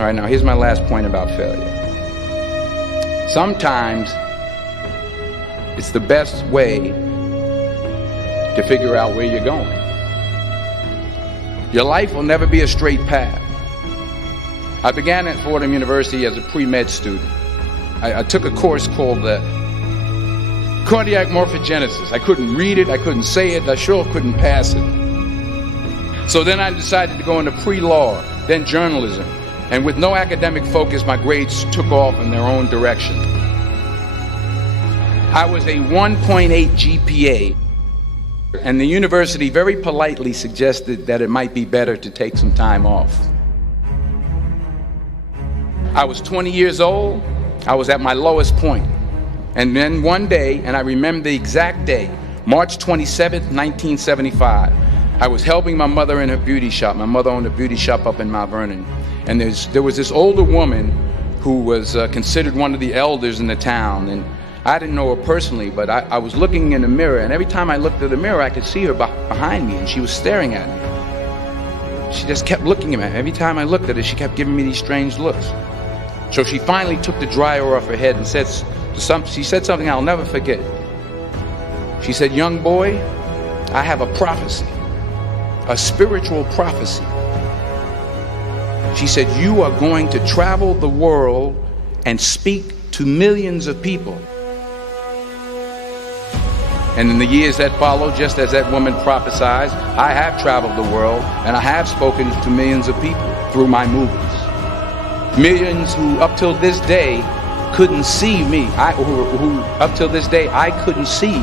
All right, now here's my last point about failure. Sometimes it's the best way to figure out where you're going. Your life will never be a straight path. I began at Fordham University as a pre-med student. I took a course called cardiac morphogenesis. I couldn't read it, I couldn't say it, I sure couldn't pass it. So then I decided to go into pre-law, then journalism. And with no academic focus, my grades took off in their own direction. I was a 1.8 GPA, and the university very politely suggested that it might be better to take some time off. I was 20 years old, I was at my lowest point. And then one day, and I remember the exact day, March 27th, 1975, I was helping my mother in her beauty shop. My mother owned a beauty shop up in Mount Vernon. And there was this older woman who was considered one of the elders in the town. And I didn't know her personally, but I was looking in the mirror, and every time I looked at the mirror, I could see her behind me, and she was staring at me. She just kept looking at me. Every time I looked at her, she kept giving me these strange looks. So she finally took the dryer off her head and she said something I'll never forget. She said, "Young boy, I have a prophecy, a spiritual prophecy." She said, "You are going to travel the world and speak to millions of people." And in the years that followed, just as that woman prophesied, I have traveled the world and I have spoken to millions of people through my movies. Millions who up till this day couldn't see me, who up till this day I couldn't see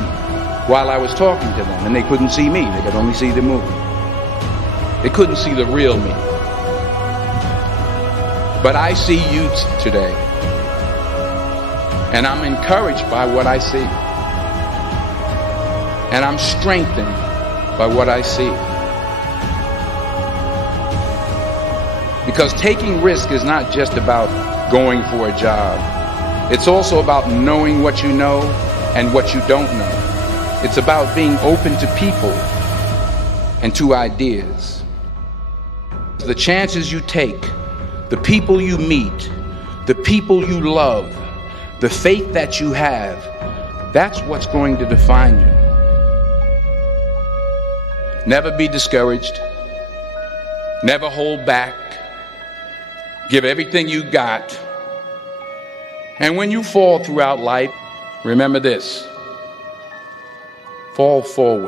while I was talking to them, and they couldn't see me, they could only see the movie. They couldn't see the real me. But I see you today, and I'm encouraged by what I see. And I'm strengthened by what I see. Because taking risk is not just about going for a job. It's also about knowing what you know and what you don't know. It's about being open to people and to ideas. The chances you take, the people you meet, the people you love, the faith that you have, that's what's going to define you. Never be discouraged. Never hold back. Give everything you got. And when you fall throughout life, remember this: fall forward.